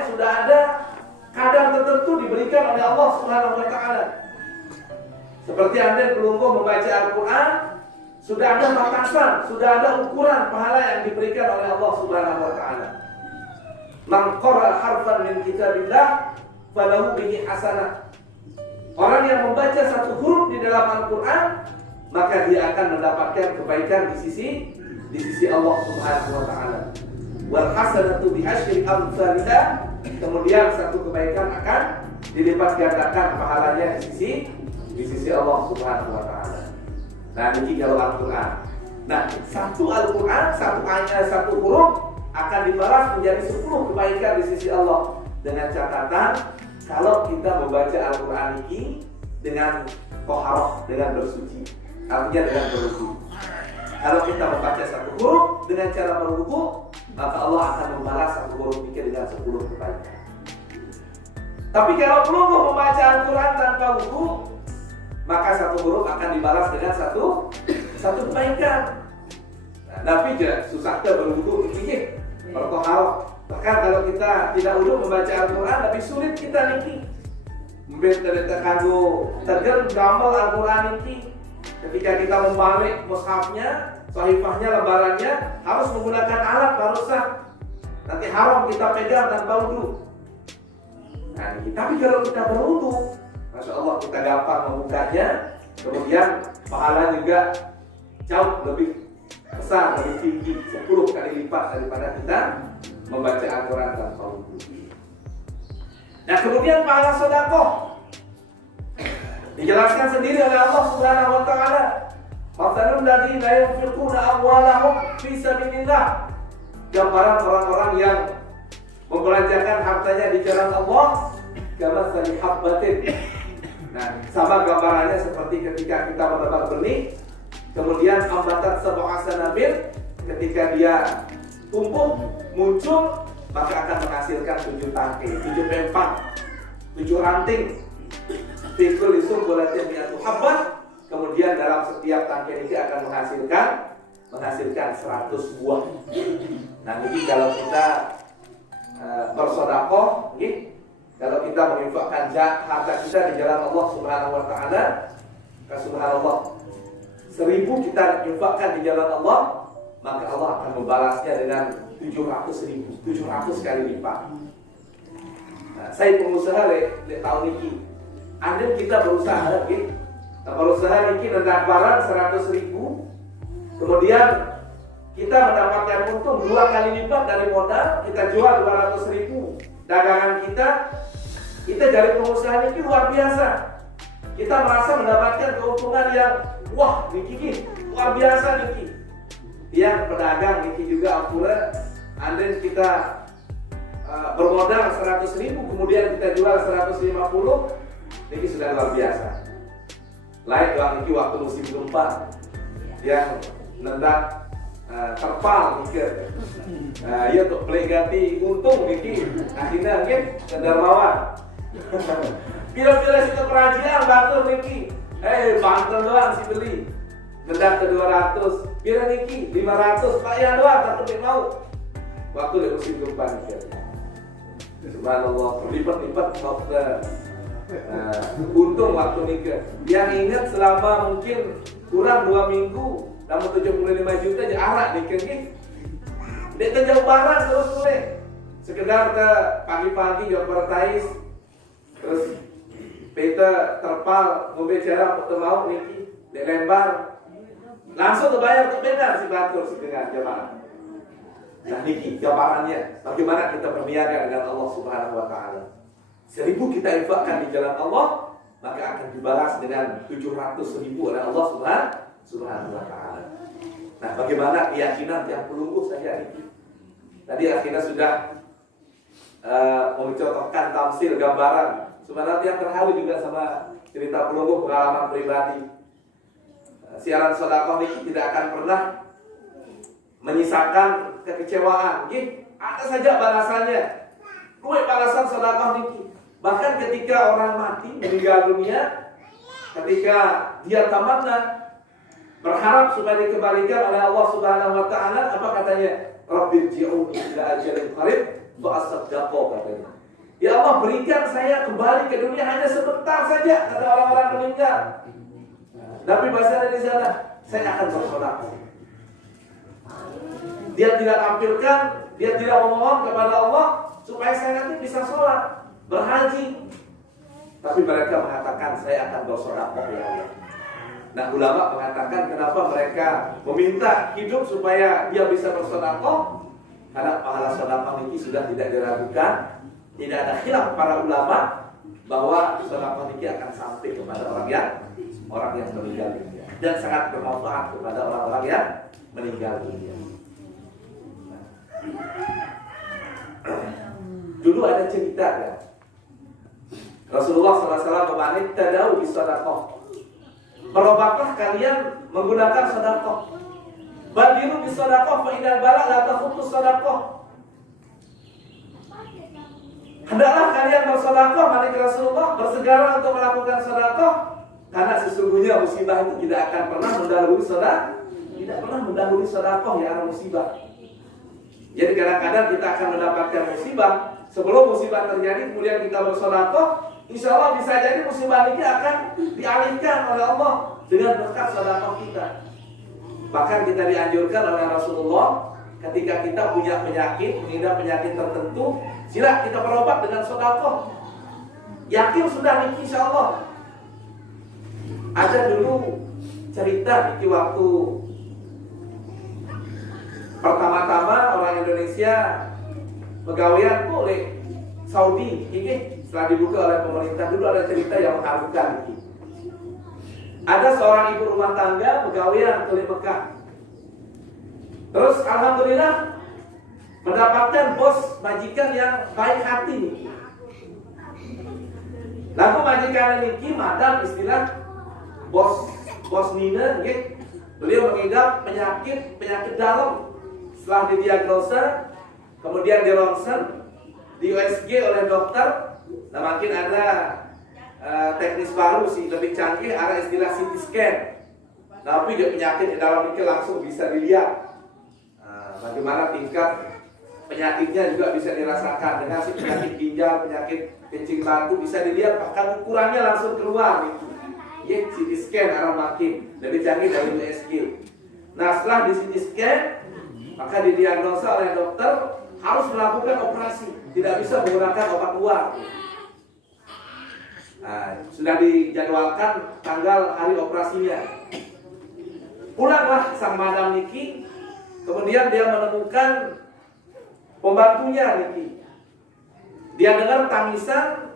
yang sudah ada kadar tertentu diberikan oleh Allah Subhanahu wa taala. Seperti Anda pelungguh membaca Al-Qur'an, sudah ada batasan, sudah ada ukuran pahala yang diberikan oleh Allah Subhanahu wa taala. Man qara'a harfan min kitabillah falahu bihi hasanah. Orang yang membaca satu huruf di dalam Al-Qur'an, maka dia akan mendapatkan kebaikan di sisi Allah Subhanahu wa taala. Wal hasanatu bi asyri amsalha. Kemudian satu kebaikan akan dilipat gandakan pahalanya di sisi Allah Subhanahu wa taala. Nah, ini kalau Al-Qur'an. Nah, satu Al-Qur'an, satu ayat, satu huruf akan dibalas menjadi 10 kebaikan di sisi Allah, dengan catatan kalau kita membaca Al-Qur'an ini dengan toharoh, dengan bersuci. Artinya dengan berwudu. Kalau kita membaca satu huruf dengan cara berwudu, maka Allah akan membalas satu huruf itu dengan 10 kebaikan. Tapi kalau pelungguh membaca Al-Qur'an tanpa wudu, maka satu huruf akan dibalas dengan satu kebaikan. Nah, tapi susah berwudu ini bertoharoh. Bahkan kalau kita tidak wudu membaca Al-Qur'an, lebih sulit kita niki. Mungkin terkandung tergambar Al-Qur'an ini. Ketika kita membalik mushafnya, sahifahnya, lembarannya, harus menggunakan alat baru sah. Nanti haram kita pegang tanpa wudu. Nah, tapi kalau kita berwudu, Masya Allah, kita gampang membukanya. Kemudian pahala juga jauh lebih besar, lebih tinggi, 10 kali lipat daripada kita membaca Al-Quran tanpa wudu. Nah, kemudian pahala sedekah dijelaskan sendiri oleh Allah Subhanahu wa taala. Matsalul ladzina yunfiquna amwalahum fi sabilillah. Gambaran orang-orang yang membelanjakan hartanya di jalan Allah, kamatsali habbatin. Nah, sama gambarannya seperti ketika kita menebang benih, kemudian ambatat sab'a sanabil, ketika dia tumbuh, muncul, maka akan menghasilkan 7 tangkai, 7 pempang, 7 ranting. Fikul isu bolatin mi'atu habbah. Kemudian dalam setiap tangkai ini akan menghasilkan 100 buah. Nah, ini kalau kita bersedekah, kalau kita menginfakkan harta kita di jalan Allah Subhanahu wa taala, subhanallah, 1000 kita infakkan di jalan Allah, maka Allah akan membalasnya dengan 700.000, 700 kali lipat. Nah, saya pengusaha di tahun ini. Andai kita berusaha, berusaha ini rendah barang 100.000, kemudian kita mendapatkan untung 2 kali lipat dari modal, kita jual 200.000. Dagangan kita dari pengusaha ini luar biasa. Kita merasa mendapatkan keuntungan yang wah, niki luar biasa niki. Yang pedagang niki juga ampura, andai kita bermodal 100.000, kemudian kita jual 150, niki sudah luar biasa. Lain doang niki waktu musim gempa yang nendak terpal niki. Iya untuk beli ganti untung niki. Akhirnya mungkin dermawan. Bila-bila situ kerajinan Bantul niki. Bantul doang si beli. Nendak ke 200. Bila niki 500 Pak ya doang takut dia mau. Waktu di musim gempa niki. Subhanallah, lipat-lipat untung waktu nikah. Yang ingat selama mungkin kurang 2 minggu, namun 75 juta aja arak nikah nih. Dia jauh barang terus boleh. Sekedar ke pagi-pagi jauh bertais, terus peta terpal mobil cara foto mau niki, dia lembar, langsung terbayar untuk benar si batur dengan jemaah. Nah niki gambarannya bagaimana kita berniaga dengan Allah Subhanahu wa taala. 1000 kita infakkan di jalan Allah, maka akan dibalas dengan 700.000 oleh Allah Subhanahu wa taala. Nah, bagaimana keyakinan yang pelungguh saja ini? Tadi akhirnya sudah mencontohkan tamsil gambaran. Sebenarnya yang terharu juga sama cerita pelungguh pengalaman pribadi. Siaran sedekah ini tidak akan pernah menyisakan kekecewaan. Ada saja balasannya. Kue balasan sedekah ini. Bahkan ketika orang mati meninggal dunia, ketika dia tamanna berharap supaya dikembalikan oleh Allah Subhanahu wa taala, apa katanya? Rabbirji'uni ila ajalin qarib fa'asaddaqo katanya. Ya Allah, berikan saya kembali ke dunia hanya sebentar saja, kata orang-orang meninggal. Nabi bahasa di sana, saya akan bersedekah. Dia tidak tampilkan, dia tidak memohon kepada Allah supaya saya nanti bisa sholat, berhaji. Tapi mereka mengatakan saya akan bersedekah ya Allah. Nah, ulama mengatakan kenapa mereka meminta hidup supaya dia bisa bersedekah? Karena pahala sedekah ini sudah tidak diragukan. Tidak ada khilaf para ulama bahwa sedekah ini akan sampai kepada orang yang meninggal dunia dan sangat bermanfaat kepada orang-orang yang meninggal dunia. Dulu ada cerita ya. Rasulullah SAW memanit tadau bisadaqah. Berobatlah kalian menggunakan sedekah. Badiru bisadaqah fa inal bala la takhutu sadaqah. Hendaklah kalian bersedekah, manik Rasulullah, bersegera untuk melakukan sedekah, karena sesungguhnya musibah itu tidak akan pernah mendahului sedekah, tidak pernah mendahului sedekah ya musibah. Jadi kadang-kadang kita akan mendapatkan musibah, sebelum musibah terjadi kemudian kita bersedekah, insya Allah bisa jadi musibah ini akan dialihkan oleh Allah dengan berkat sedekah kita. Bahkan kita dianjurkan oleh Rasulullah ketika kita punya penyakit, mengidap penyakit tertentu, sila kita berobat dengan sedekah. Yakin sudah niki insya Allah. Ada dulu cerita niki waktu pertama-tama orang Indonesia pegawaian oleh Saudi, ini setelah dibuka oleh pemerintah, dulu ada cerita yang mengharukan niki. Ada seorang ibu rumah tangga pegawaian ke Mekah. Terus alhamdulillah mendapatkan bos majikan yang baik hati nih. Lalu majikan ini madam istilah bos Nina, beliau mengidap penyakit dalam. Setelah didiagnosa, kemudian di ronsen, di USG oleh dokter, nah makin ada teknis baru sih, lebih canggih, ada istilah CT scan. Tapi penyakit di dalam itu langsung bisa dilihat. Bagaimana tingkat penyakitnya juga bisa dirasakan dengan si penyakit ginjal, penyakit kencing batu bisa dilihat, bahkan ukurannya langsung keluar gitu. Ya, CT scan arah makin lebih canggih dari USG. Nah, setelah di CT scan, maka didiagnosa oleh dokter harus melakukan operasi, tidak bisa menggunakan obat luar. Nah, sudah dijadwalkan tanggal hari operasinya. Pulanglah sang madam niki. Kemudian dia menemukan pembantunya niki. Dia dengar tangisan,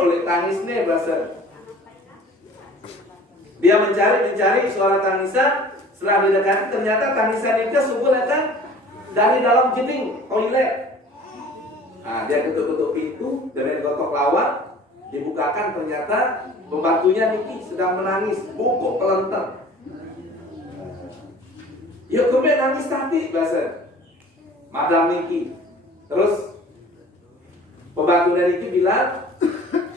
oleh tangisnya bahasa. Dia mencari suara tangisan. Setelah didekati ternyata tangisan itu sungguh datang dari dalam jeding toilet. Nah, dia ketuk-ketuk pintu dengan gotok lawak, dibukakan ternyata pembantunya niki sedang menangis, bungkuk kelenteng. Yuk kemudian nangis tadi bahasa madam niki. Terus pembantu dari niki bilang,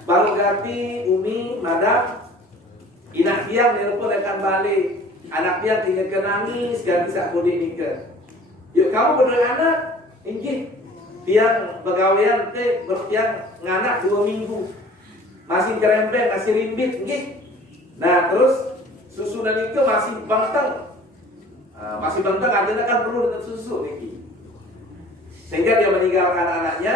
baru ganti umi madam inak tiang nelpon akan balik. Anak dia tinggal ke nangis ganti sak kode nikah. Yuk kamu berdua anak inggih tiang pegawaian teh bertiang nganak 2 minggu. Masih kerempeng, masih rimbit nggih. Nah, terus susu dan itu masih benteng. Masih benteng artinya kan perlu dengan susu niki. Sehingga dia meninggalkan anaknya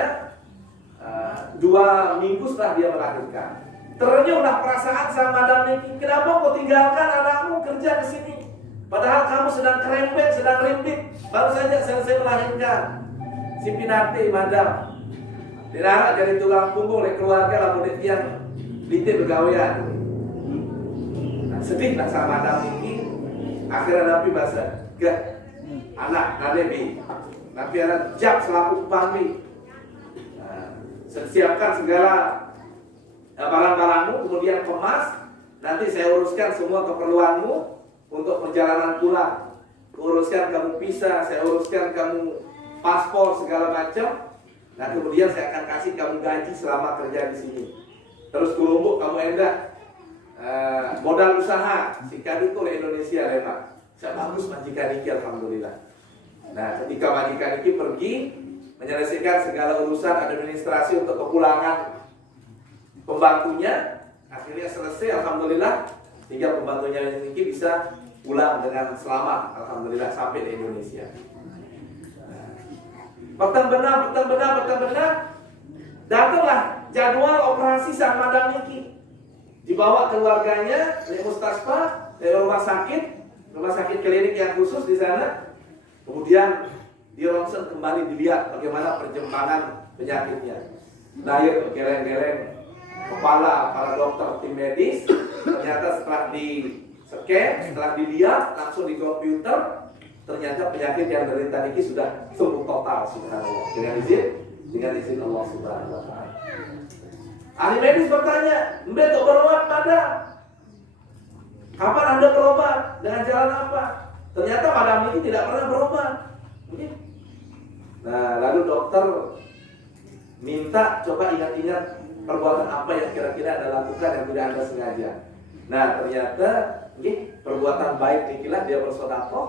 2 minggu setelah dia melahirkan. Ternyuhlah perasaan sama madam niki, kenapa kau tinggalkan anakmu kerja di sini? Padahal kamu sedang kerempeng, sedang rimbit, baru saja selesai melahirkan. Si pinati madam dirarak dari tulang punggung oleh keluarga lalu dia ditip pegawaian. Nah, sedihlah sama madam niki. Akhirnya Nabi bahasa ke anak Nabi anak jak selaku pamit. Siapkan segala barang-barangmu, kemudian kemas. Nanti saya uruskan semua keperluanmu untuk perjalanan pulang. Uruskan kamu visa, saya uruskan kamu paspor segala macam. Nah kemudian saya akan kasih kamu gaji selama kerja di sini. Terus kurumbuk kamu enggak modal usaha sikadu itu oleh Indonesia lemak. Saya bagus majikan iki alhamdulillah. Nah ketika majikan iki pergi, menyelesaikan segala urusan administrasi untuk kepulangan pembantunya. Akhirnya selesai, alhamdulillah, sehingga pembantunya Niki bisa pulang dengan selamat, alhamdulillah, sampai di Indonesia. Petang benar, datanglah jadwal operasi sang Madam Niki. Dibawa keluarganya dari mustasfa, dari rumah sakit klinik yang khusus di sana. Kemudian di ronsen kembali dilihat bagaimana perkembangan penyakitnya. Lahir geleng-geleng kepala para dokter tim medis. Ternyata setelah di scan, setelah dilihat langsung di komputer, ternyata penyakit yang derita Niki sudah sembuh total, subhanallah, dengan izin Allah subhanahu wa ta'ala. Ahli medis bertanya, "Mbak untuk berobat pada kapan Anda berobat? Dengan jalan apa?" Ternyata Madam Niki tidak pernah berobat. Nah, lalu dokter minta coba ingat-ingat perbuatan apa yang kira-kira Anda lakukan yang tidak Anda sengaja. Nah, ternyata perbuatan baik Nikilah dia bersedekah.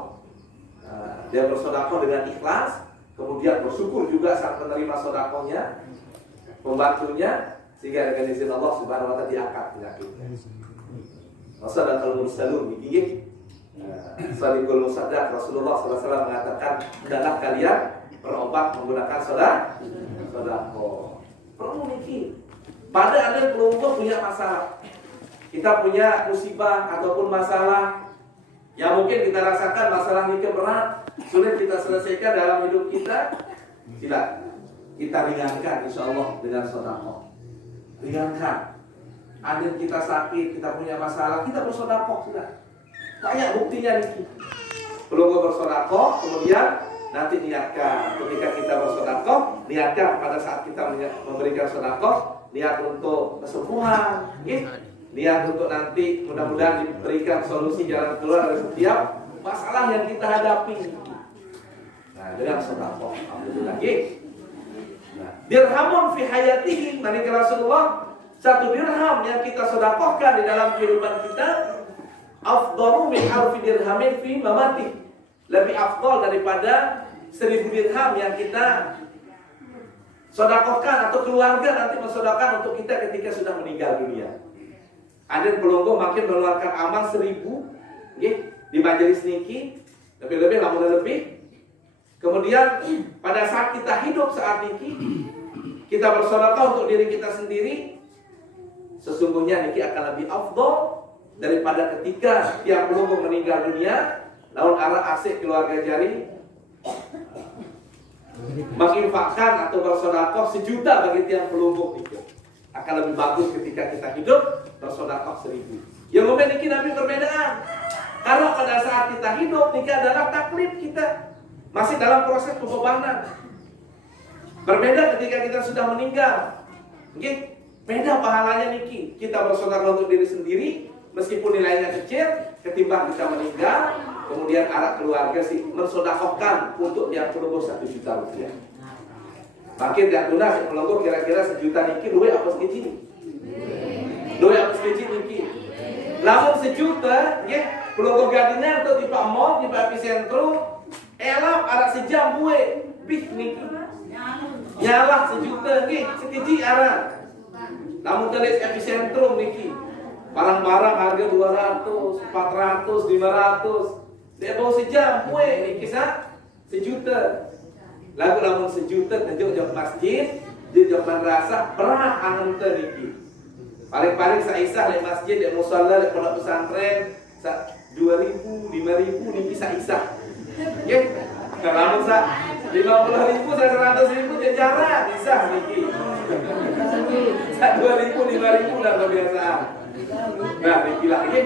Dia bersedekah dengan ikhlas, kemudian bersyukur juga saat menerima sedekahnya pembantunya, sehingga dengan izin Allah subhanahu wa ta'ala diangkat penyakitnya. Wasadaqal mursalun begini. Salikul musaddaq, Rasulullah SAW mengatakan, hendaklah kalian berobat menggunakan sedekah. Perlu Niki. Pada ada kelompok punya masalah, kita punya musibah ataupun masalah yang mungkin kita rasakan, masalah Niki berat, sulit kita selesaikan dalam hidup kita, tidak, kita ringankan insya Allah dengan sedekah. Ringankan. Andai kita sakit, kita punya masalah, kita bersedekah sudah. Banyak buktinya Niki. Perlu bersedekah, kemudian nanti niatkan. Ketika kita bersedekah, niatkan pada saat kita memberikan sedekah, niat untuk kesembuhan, niat untuk nanti mudah-mudahan diberikan solusi jalan keluar dari setiap masalah yang kita hadapi. Nah, dengan sedekah, alhamdulillah. Dirhamun fi hayatihi, manik Rasulullah, satu dirham yang kita sedekahkan di dalam kehidupan kita, afdalu min alfi dirhamin fi mamati, lebih afdal daripada 1000 dirham yang kita sedekahkan atau keluarga nanti mensedekahkan untuk kita ketika sudah meninggal dunia. Ada pelonggo makin mengeluarkan amal 1000 di majelis Niki, lebih-lebih namun lebih. Kemudian pada saat kita hidup saat Niki, kita bersedekah untuk diri kita sendiri, sesungguhnya Niki akan lebih afdal daripada ketika tiap pelonggo meninggal dunia, lalu arah asik keluarga jari menginfakkan atau bersedekah 1 juta bagi tiap pelungguh itu akan lebih bagus ketika kita hidup bersedekah 1000. Yang memiliki Nabi perbedaan. Karena pada saat kita hidup Niki adalah taklif kita, masih dalam proses pembebanan. Berbeda ketika kita sudah meninggal. Beda pahalanya Niki. Kita bersedekah untuk diri sendiri meskipun nilainya kecil ketimbang kita meninggal. Kemudian anak keluarga sih mensedekahkan untuk yang pelungguh 1 juta rupiah. Makin yang tuna si pelungguh kira-kira 1 juta Niki duit apa sekecil? Duit apa sekecil Niki? Langsung 1 juta, pelungguh gadinya untuk di Pak Mall, di Pak Epicentrum, elap ada sejam buat bih Niki. Nyalah 1 juta sekecil arah. Namun dari Epicentrum Niki, barang-barang harga 200, 400, 500. Dia bawa sejam, ini kisah 1 juta. Lagu namun 1 juta tunjuk jam masjid, di jam madrasah berat angan Niki. Paling-paling saisah di masjid, di musalla, di pondok pesantren, 2.000, 5.000 Niki saisah. Nah, namun 50.000, 100.000 jarang bisa Niki. 2.000, 5.000 dan kebiasaan. Nah, Niki lagi.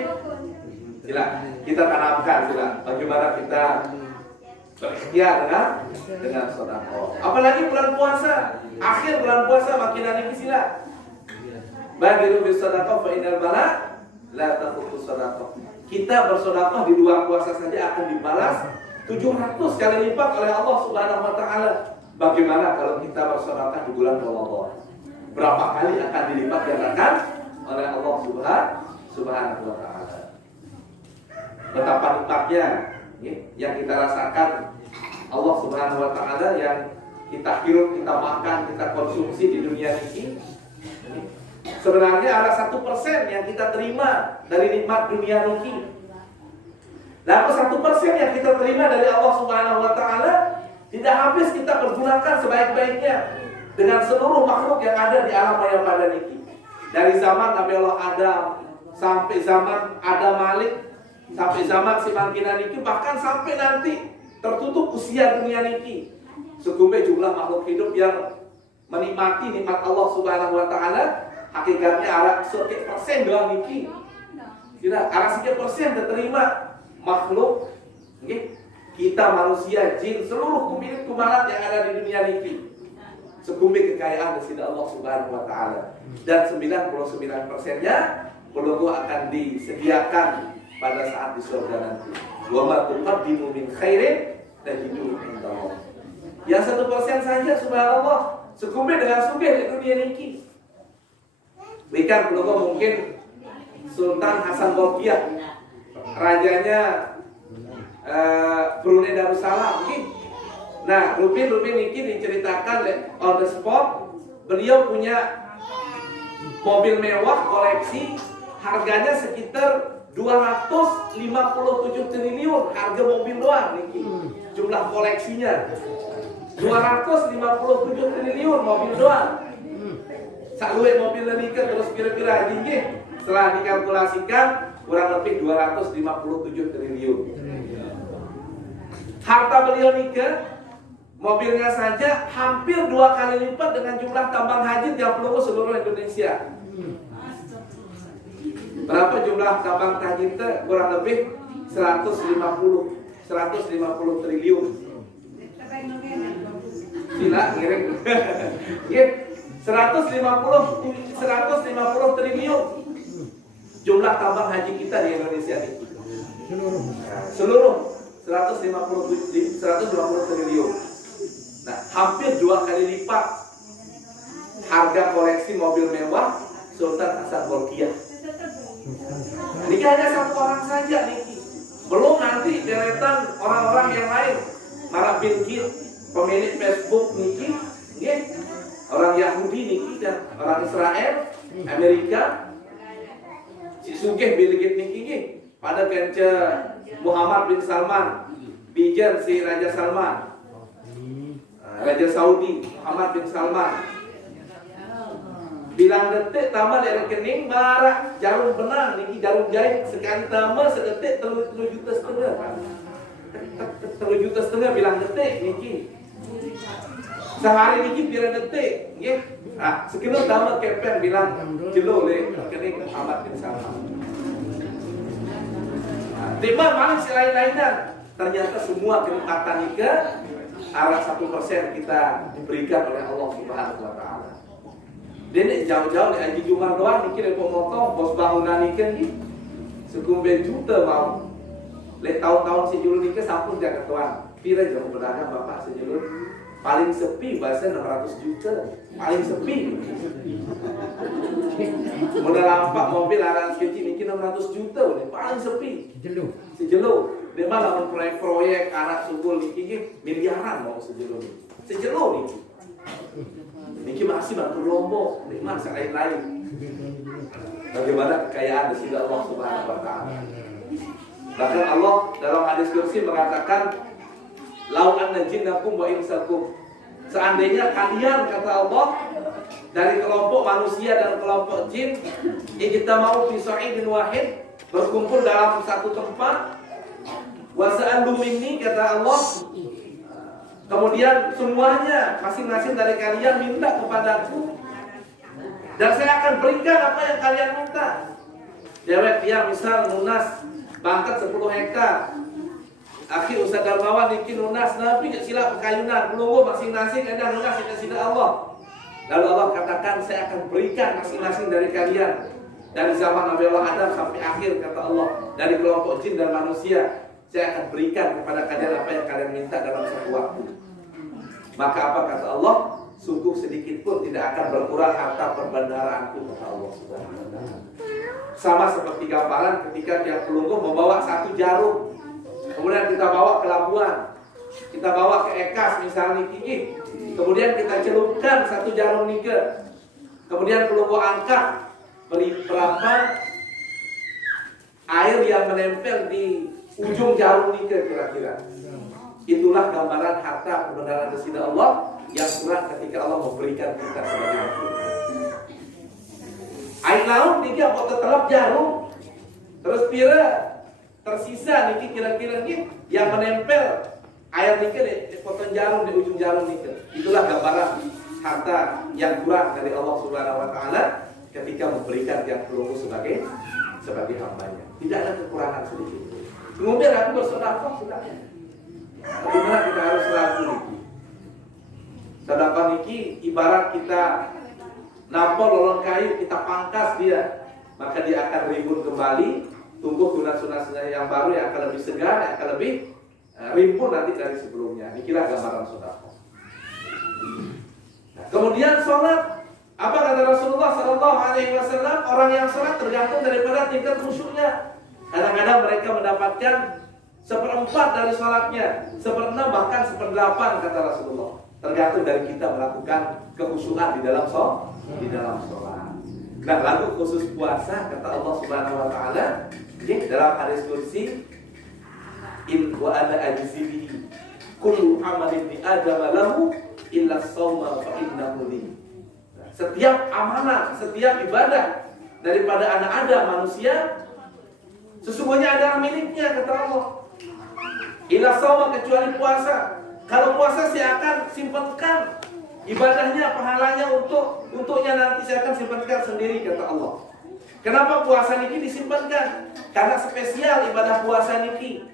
Sila kita tanamkan bagaimana kita berikhtiar dengan sedekah. Apalagi bulan puasa, akhir bulan puasa makin Niki sila. Badiru bis sedekah fa innal bala la taqutu sedekah. Kita bersedekah di luar puasa saja akan dibalas 700 kali lipat oleh Allah Subhanahu wa taala. Bagaimana kalau kita bersedekah di bulan Ramadan? Berapa kali akan dilipat gandakan oleh Allah Subhanahu wa taala? Betapa nikmatnya yang kita rasakan Allah Subhanahu wa taala yang kita hirup, kita makan, kita konsumsi di dunia ini, sebenarnya ada 1% yang kita terima dari nikmat dunia ini. Lalu 1% yang kita terima dari Allah Subhanahu wa Ta'ala tidak habis kita pergunakan sebaik-baiknya dengan seluruh makhluk yang ada di alam maya pada ini. Dari zaman Nabi Allah Adam sampai zaman Adam Malik, sampai zaman si Mangkina niki, bahkan sampai nanti tertutup usia dunia niki, sekumpulan jumlah makhluk hidup yang menikmati nikmat Allah Subhanahu wa Ta'ala, hakikatnya ada sekian persen doang niki. Tidak, ada sekian persen terima makhluk, kita manusia, jin, seluruh kumilit kumarat yang ada di dunia niki, sekumpulan kekayaan dari Allah Subhanahu wa Ta'ala. Dan 99%-nya pelunggu akan disediakan pada saat di surga nanti. Wa ma tuqaddimu min khairin tajiduhu indallah. Yang 1% saja subhanallah sekumpulan dengan sugih di dunia niki. Bahkan pelunggu mungkin Sultan Hasan Bolkiah, rajanya Brunei Darussalam mungkin. Nah, Rupin niki diceritakan on the spot, beliau punya mobil mewah koleksi, harganya sekitar 257 triliun harga mobil doang niki. Jumlah koleksinya 257 triliun mobil doang. Salue mobil niki terus kira-kira tinggi. Setelah dikalkulasikan kurang lebih 257 triliun. Harta beliau niki, mobilnya saja hampir 2 kali lipat dengan jumlah tambang haji tiap peluru seluruh Indonesia. Berapa jumlah tambang haji itu? Kurang lebih 150 triliun. Gila, ngiring. 150 triliun jumlah tambang haji kita di Indonesia ini. Seluruh 150 triliun. Nah, hampir 2 kali lipat harga koleksi mobil mewah Sultan Hasan Bolkiah. Ini hanya satu orang saja niki. Belum nanti deretan orang-orang yang lain. Mark Bill Gates, pemilik Facebook niki, orang Yahudi niki dan orang Israel, Amerika. Si sugih Bill Gates niki pada kence Muhammad bin Salman, bijen si Raja Salman. Raja Saudi Muhammad bin Salman bilang detik tambah dari rekening marah jarum benang niki jarum jahit sekali tambah sedetik 3,5 juta bilang detik niki sehari niki pira detik nggih. Ah sekilo tambah kepen bilang jelo le rekening Muhammad bin Salman. Terima malah si lain-lainan ternyata semua kenikmatan niki arah 1% kita diberikan oleh Allah Subhanahu wa Ta'ala. Dia jauh-jauh di Haji Jumar doang mikir potong bos bangunan ikan ni sekumpulan juta mau. Lek tahun-tahun sejulur nikah sampun jaga tuan. Pira jauh berdagang bapak sejulur paling sepi bahasa 600 juta. Paling sepi. Modal lampak mobil aran kecil niki 600 juta paling sepi. Sejelo. Dia malah proyek-proyek anak subul niki miliaran mau sejelo niki. Niki masih bantu Lombok, nikmat lain-lain. Bagaimana kekayaan dari Allah Subhanahu wa Ta'ala. Bahkan Allah dalam hadis kursi mengatakan, "Lau anna jinnakum wa insakum." Seandainya kalian, kata Allah, dari kelompok manusia dan kelompok jin, kita mau fi sa'idin wahid, berkumpul dalam satu tempat, wa sa'alu minni, kata Allah, kemudian semuanya masing-masing dari kalian minta kepadaku dan saya akan berikan apa yang kalian minta. Dewek dia misal nunas bangkat 10 hektar. Akhi Ustaz Darmawan niki nunas nabi sila pekayunan pelunggu masing-masing ada nunas yang sila Allah. Lalu Allah katakan saya akan berikan masing-masing dari kalian dari zaman Nabi Allah Adam sampai akhir, kata Allah, dari kelompok jin dan manusia. Saya akan berikan kepada kalian apa yang kalian minta dalam satu waktu. Maka apa kata Allah? Sungguh sedikit pun tidak akan berkurang harta perbandaraanku, kata Allah Subhanahu wa Ta'ala. Sama seperti gambaran ketika tiap pelunggu membawa satu jarum, kemudian kita bawa ke Labuan. kita bawa ke ekas misalnya niki, kemudian kita celupkan 1 jarum nike, kemudian pelunggu angkat berapa air yang menempel di ujung jarum nike kira-kira. Itulah gambaran harta kebenaran di sisi Allah yang kurang ketika Allah memberikan kita sebagai makhluk. Air laut niki apa tetelap jarum, terus pira tersisa niki kira-kira niki yang menempel air niki di potong jarum, di ujung jarum niki. Itulah gambaran harta yang kurang dari Allah Subhanahu wa taala ketika memberikan yang perlu sebagai hambanya. Tidak ada kekurangan sedikit. Kemudian aku bersedekah sudah. Bagaimana kita harus ragu niki? Sedekah niki ibarat kita nampol lolong kayu, kita pangkas dia, maka dia akan rimbun kembali, tumbuh tunas-tunas yang baru yang akan lebih segar, yang akan lebih rimpun nanti dari sebelumnya. Inilah gambaran sedekah. Nah, kemudian sholat, apa kata Rasulullah SAW? Orang yang sholat tergantung daripada tingkat khusyuknya. Kadang-kadang mereka mendapatkan 1/4 dari sholatnya, 1/6 bahkan 1/8 kata Rasulullah. Tergantung dari kita melakukan kekhusyukan di dalam sholat. Nah, lalu khusus puasa kata Allah Subhanahu wa taala dalam hadis kursi, in wa ana ajzi bihi kullu amalin bi adam lahu illa shauma fa innahu li. Setiap amalan, setiap ibadah daripada anak Adam manusia sesungguhnya adalah miliknya kata Allah. Illa shauma, kecuali puasa. Kalau puasa saya akan simpankan ibadahnya, pahalanya untuknya nanti saya akan simpankan sendiri kata Allah. Kenapa puasa niki disimpankan? Karena spesial ibadah puasa niki.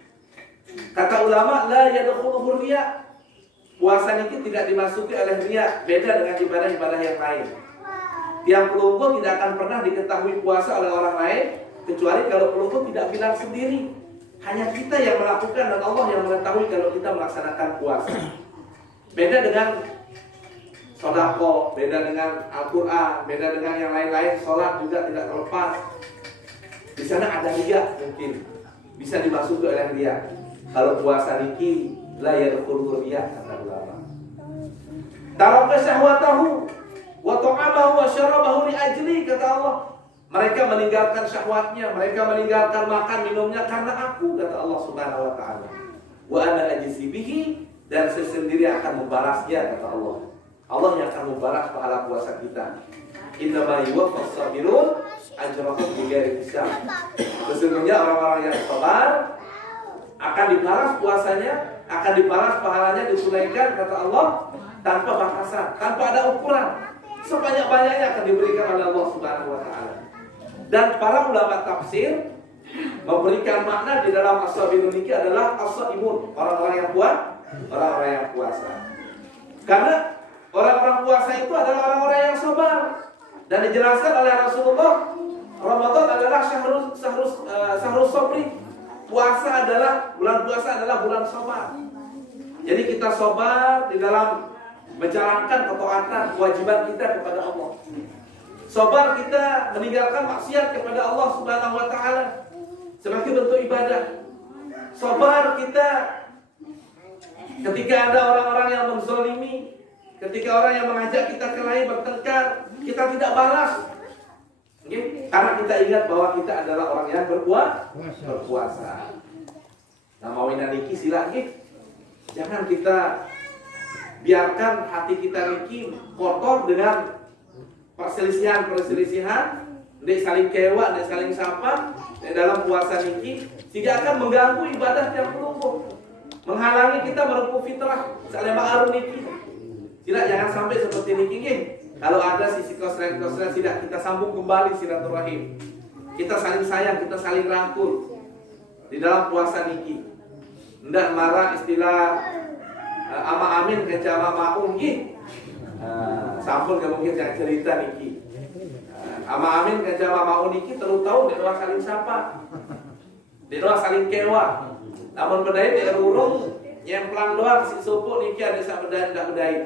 Kata ulama, la yadkhuluhu riya. Puasa niki tidak dimasuki oleh riya, beda dengan ibadah-ibadah yang lain. Tiang pelunggu tidak akan pernah diketahui puasa oleh orang lain kecuali kalau pelunggu tidak bilang sendiri. Hanya kita yang melakukan dan Allah yang mengetahui kalau kita melaksanakan puasa. Beda dengan sedekah, beda dengan Al-Quran, beda dengan yang lain-lain, sholat juga tidak terlepas. Di sana ada riya mungkin, bisa dimasuki oleh riya. Kalau puasa niki, la yadkhuluhu riya kata ulama. Taraka syahwatahu wa ta'amahu wa syarabahu li ajli kata Allah. Mereka meninggalkan syahwatnya, mereka meninggalkan makan minumnya karena aku kata Allah Subhanahu wa taala. Wa ana ajzi bihi, dan saya sendiri akan membalasnya kata Allah. Allah yang akan membalas pahala puasa kita. Innama yuwaffas sabirun ajrahum bighairi hisab. Sesungguhnya orang-orang yang sabar akan dibalas puasanya, akan dibalas pahalanya, ditunaikan kata Allah tanpa batasan, tanpa ada ukuran. Sebanyak-banyaknya akan diberikan oleh Allah Subhanahu wa taala. Dan para ulama tafsir memberikan makna di dalam as-sabirun ini adalah as-saimun, orang-orang yang kuat, orang-orang yang puasa. Karena orang-orang puasa itu adalah orang-orang yang sabar. Dan dijelaskan oleh Rasulullah, Ramadan adalah syahrus sabri. Puasa adalah, bulan puasa adalah bulan sabar. Jadi kita sabar di dalam menjalankan ketaatan kewajiban kita kepada Allah. Sabar kita meninggalkan maksiat kepada Allah Subhanahu wa taala sebagai bentuk ibadah. Sabar kita ketika ada orang-orang yang menzalimi, ketika orang yang mengajak kita kelahi bertengkar, kita tidak balas. Okay? Karena kita ingat bahwa kita adalah orang yang berpuasa. Nah, mauin niki sila niki. Jangan kita biarkan hati kita niki kotor dengan perselisihan, ndek saling kewa, ndek saling sapa dalam puasa niki, sehingga akan mengganggu ibadah yang pelumpuh, menghalangi kita menempuh fitrah saling ma'aruf niki. Tidak, jangan sampai seperti niki nggih. Kalau ada sisi kosren-kosren, tidak, kita sambung kembali silaturahim. Kita saling sayang, kita saling rangkul di dalam puasa niki. Ndak marah istilah ama amin ke jama maung nggih. Sampun gak mungkin yang cerita niki. Ama amin ke jama maung niki terus tahu di doa saling sapa. Di doa saling kewa. Namun bedai di rurung nyemplang doang si subuh niki ada sak bedai ndak bedai.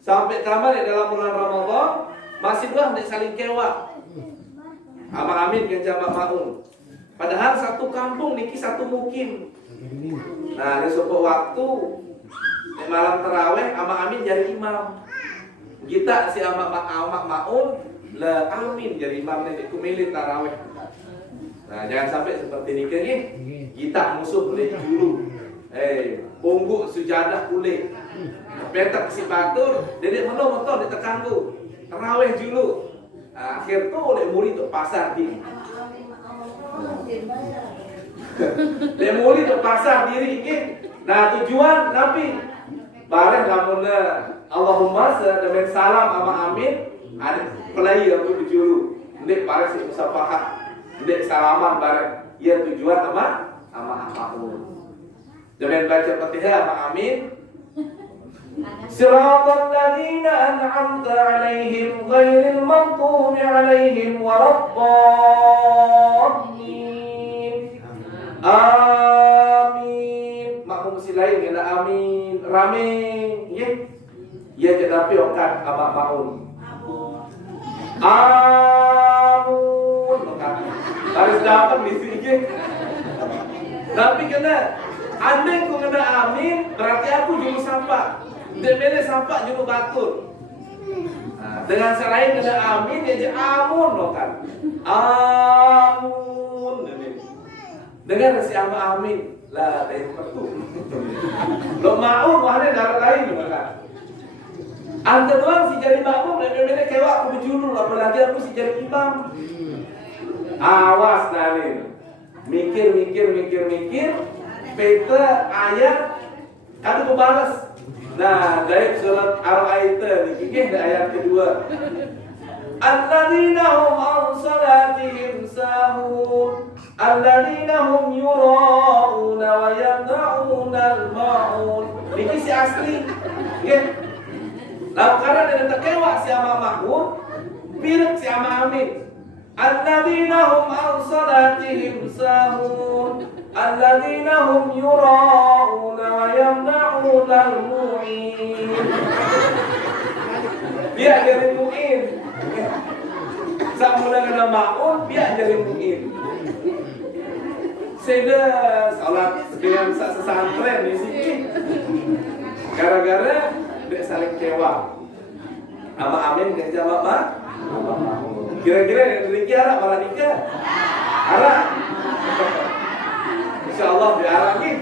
Sampai kamar di dalam bulan Ramadan masih doang di saling kewa. Ama amin ke jama maung. Padahal satu kampung niki satu mukim. Nah, di suatu waktu di malam terawih ama amin jadi imam. Kita si ama maun le amin jadi imam nih kumilin tarawih. Nah, jangan sampai seperti ini kan kita musuh boleh dulu. Punggu sujadah boleh. Petak si batur, dedek mentok ditekan tu. Tarawih dulu. Nah, akhir tu oleh murid tu pasar di. Dia murid tu pasar diri kan. Nah, tujuan Nabi bareng lamun Allahumma dengan salam ama amin ada pelai yang dulu. Ndek bareng si musafahah. Ndek salaman bareng. Ya tujuan ama amun. Dengan baca Fatihah ama amin. Siratal ladzina an'amta 'alaihim ghairil maghdubi 'alaihim waladdallin. Amin. Makmum si lain kena amin. Rame. Ya jadi okat abak maun. Amun. Harus dapat misi. Tapi kena andai ku kena amin, berarti aku juru sapa. Demene sapa juru batur. Nah, dengan selain kena amin, dia amun loh kan. Amun. Dengan si ama amin, lah lain pertu. Lo maun wahane darah lain kan. Anda doang si jadi makmum, demene kewak aku berjuru, apalagi aku si jadi imam. Awas dalil. Mikir. Peta ayat kata ku balas. Nah, dari surat Al-Aita ni ayat kedua. Alladzina hum an salatihim sahun, alladzina hum yura'una wa yamna'una al-ma'un. Ini si asli. Nggih. Lalu karena dia terkewa si ama mahmud, pirek si ama amin. Alladzina hum an salatihim sahun, alladzina hum yura'una wa yamna'una al-mu'in. Biar jadi mu'in. Saat mula kena ma'un, biar jadi mu'in. Saya salat dengan sesantren di sini. Gara-gara dia saling kewa. Ama amin kerja apa? Kira-kira yang demikian arah malah nikah. Arah. Insyaallah diarah nih.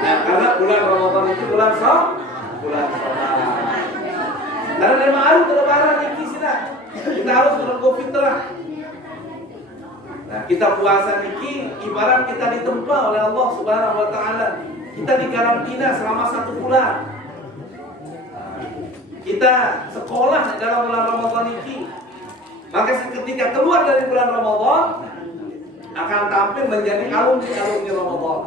Nah, karena bulan Ramadan itu bulan sholat. Karena lima hari lebaran ini sila. Kita harus menunggu fitrah. Nah, kita puasa niki ibarat kita ditempa oleh Allah Subhanahu wa taala. Kita dikarantina selama 1 bulan. Kita sekolah dalam bulan Ramadan niki. Maka ketika keluar dari bulan Ramadan akan tampil menjadi alumni Ramadan.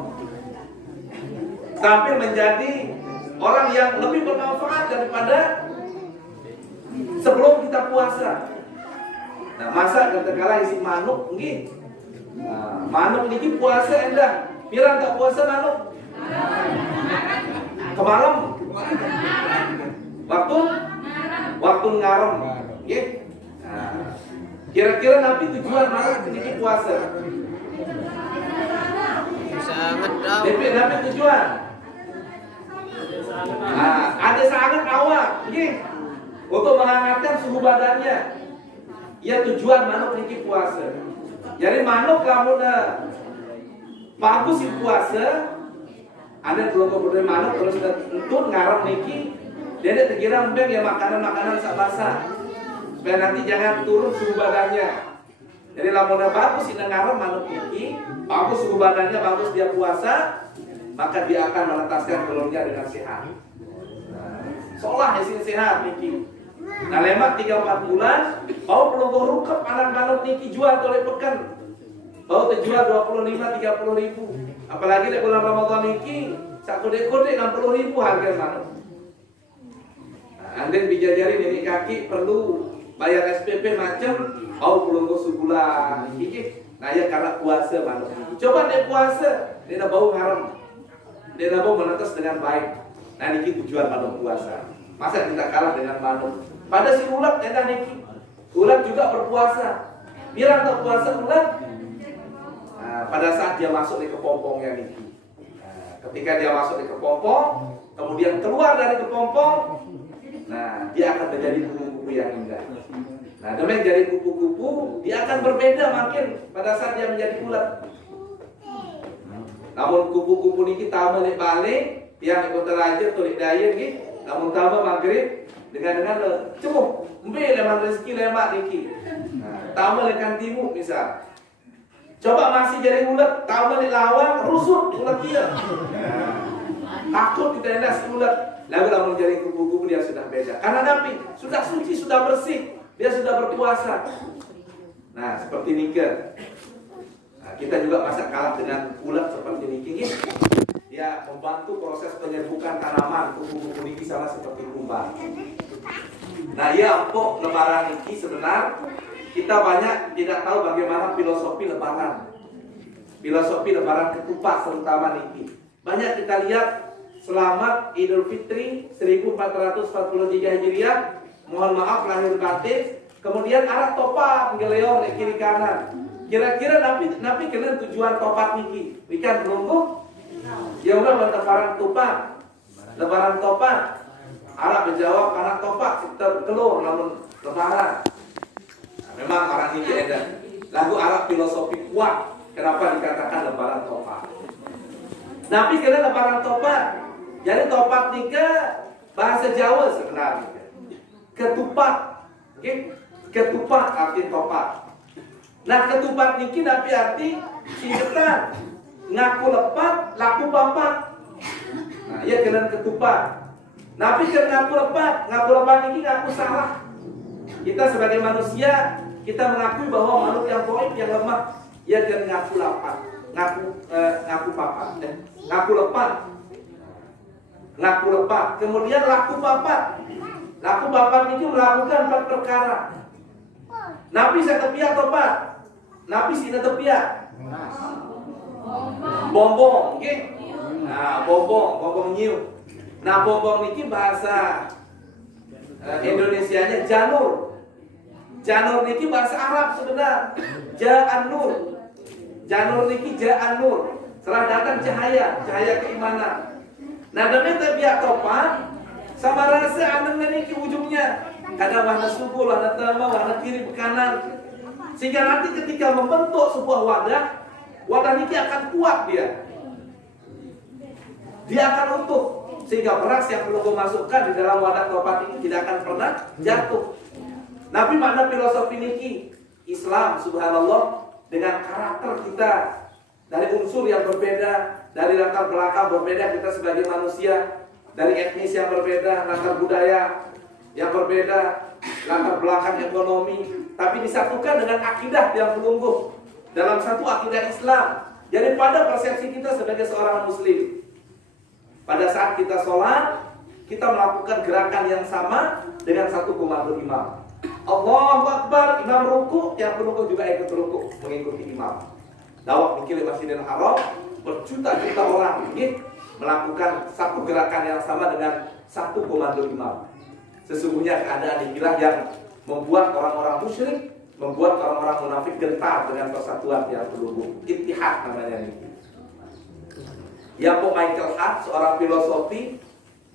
Tampil menjadi orang yang lebih bermanfaat daripada sebelum kita puasa. Nah, masa ketika isi manuk nggih. Nah, manuk niki puasa endah. Pirang tak puasa manuk? Kemalam. Waktu ngarem. Nggih. Nah, kira-kira Nabi tujuan manuk niki puasa. Sangat tahu. Nabi tujuan. Nah, ada sangat awak. Nggih. Untuk menghangatkan suhu badannya. Ya tujuan manuk niki puasa. Jadi manuk kamu bagus sih puasa. Ada belum kemudian manuk terus tentu ngarep niki. Dia terkira mbek ya makanan-makanan sak basah. Supaya nanti jangan turun suhu badannya. Jadi lamun bagus sih ngarep manuk niki, bagus suhu badannya, bagus dia puasa, maka dia akan menetaskan telurnya dengan sehat. Seolah hasil sehat niki. Nah lemak 3-4 bulan, bau pelonggoh rukep anak-anak niki jual oleh pekan. Bau terjual 25-30 ribu. Apalagi di bulan Ramadan niki, sak kode-kode 60 ribu harga manuk. Nah, anden bijajari nenek kaki perlu bayar SPP macam, bau pelonggoh sebulan niki. Nah ya karena puasa manuk niki. Coba dia puasa, dia bau haram. Dia bau menetes dengan baik. Nah niki tujuan manuk puasa. Masa kita kalah dengan manuk? Pada si ulat enak niki. Ulat juga berpuasa. Mira atau puasa ulat. Nah, pada saat dia masuk di kepompongnya niki. Nah, ketika dia masuk di kepompong, kemudian keluar dari kepompong, nah dia akan menjadi kupu-kupu yang indah. Nah, demikian jadi kupu-kupu, dia akan berbeda makin pada saat dia menjadi ulat. Namun kupu-kupu niki tahu balik balik, yang ikut terakhir tulis daya niki, namun tahu maghrib dengan cukup, mbe lemak rezeki lemak niki. Tahu lekan timur misal. Coba masih jadi ulat, tahu balik lawang, rusuk ulat dia. Takut kita hendak ulat. Lalu namun jadi kupu-kupu dia sudah beda. Karena Nabi sudah suci, sudah bersih, dia sudah berpuasa. Nah, seperti nikel. Nah, kita juga masa kalah dengan ulat seperti niki. Dia membantu proses penyerbukan tanaman. Kupu-kupu niki sama seperti kumbang. Nah, ya empuk lebaran niki sebenarnya kita banyak tidak tahu bagaimana filosofi lebaran. Filosofi lebaran ketupat terutama niki. Banyak kita lihat selamat Idul Fitri 1443 Hijriah. Mohon maaf lahir batin. Kemudian arak topat ngeleor di kiri kanan. Kira-kira Nabi kena tujuan topat niki. Ikan berunggu. Ya udah lebaran topat. Lebaran topat. Arak menjawab anak topat kita telur namun lebaran. Memang orang ini ada lagu Arab filosofi kuat. Kenapa dikatakan lebaran topat? Nabi kena lebaran topat. Jadi topat nika bahasa Jawa sebenarnya. Ketupat, okay? Ketupat arti topat. Nah ketupat niki Nabi arti singkatan. Ngaku lepat, laku papat. Nah ia kena ketupat. Nabi kena ngaku lepat niki ngaku salah. Kita sebagai manusia, kita mengakui bahwa makhluk yang dhaif, yang lemah, ia akan ngaku lapat, ngaku papat, ngaku lepat, ngaku lepat. Kemudian laku papat. Laku papat itu melakukan 4 perkara. Nabi satepia topat. Nabi sina tepia. Bombong, okay? Nah, bombong nyiu. Nah, bombong niki bahasa Indonesianya janur. Janur niki bahasa Arab sebenarnya. Ja'an nur. Janur niki ja'an nur. Setelah datang cahaya keimanan. Nah, demi tabiat topan sama rasa aneng niki ujungnya. Kadang warna subuh, warna tengah, warna kiri, kanan. Sehingga nanti ketika membentuk sebuah wadah niki akan kuat dia. Dia akan utuh. Sehingga beras yang perlu dimasukkan di dalam wadah topat ini tidak akan pernah jatuh. Nabi makna filosofi niki Islam subhanallah dengan karakter kita dari unsur yang berbeda, dari latar belakang berbeda kita sebagai manusia, dari etnis yang berbeda, latar budaya yang berbeda, latar belakang ekonomi, tapi disatukan dengan akidah yang melungguh dalam satu akidah Islam. Jadi pada persepsi kita sebagai seorang muslim, pada saat kita sholat, kita melakukan gerakan yang sama dengan satu komando imam. Allahu Akbar, imam ruku, yang penuh juga ikut ruku, mengikuti imam. Dawak mikir Masjidil Haram, berjuta-juta orang ini melakukan satu gerakan yang sama dengan satu komando imam. Sesungguhnya keadaan inilah yang membuat orang-orang musyrik, membuat orang-orang munafik gentar dengan persatuan yang terhubung. Ittihad namanya ini. Yapo Michael Hart, seorang filosofi,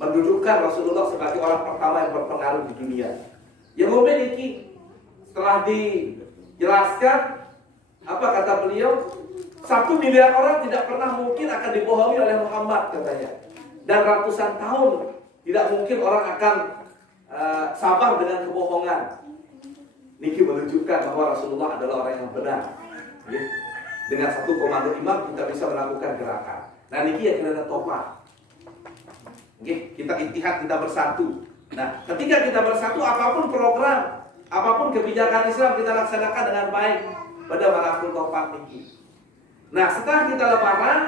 mendudukkan Rasulullah sebagai orang pertama yang berpengaruh di dunia. Yang memiliki, setelah dijelaskan, apa kata beliau? 1 miliar orang tidak pernah mungkin akan dibohongi oleh Muhammad katanya. Dan ratusan tahun tidak mungkin orang akan sabar dengan kebohongan. Niki menunjukkan bahwa Rasulullah adalah orang yang benar. Dengan satu komando imam kita bisa melakukan gerakan. Nah niki yang kena topat. Kita ittihad, kita bersatu. Nah ketika kita bersatu, apapun program, apapun kebijakan Islam kita laksanakan dengan baik pada manapun topat niki. Nah setelah kita lebaran,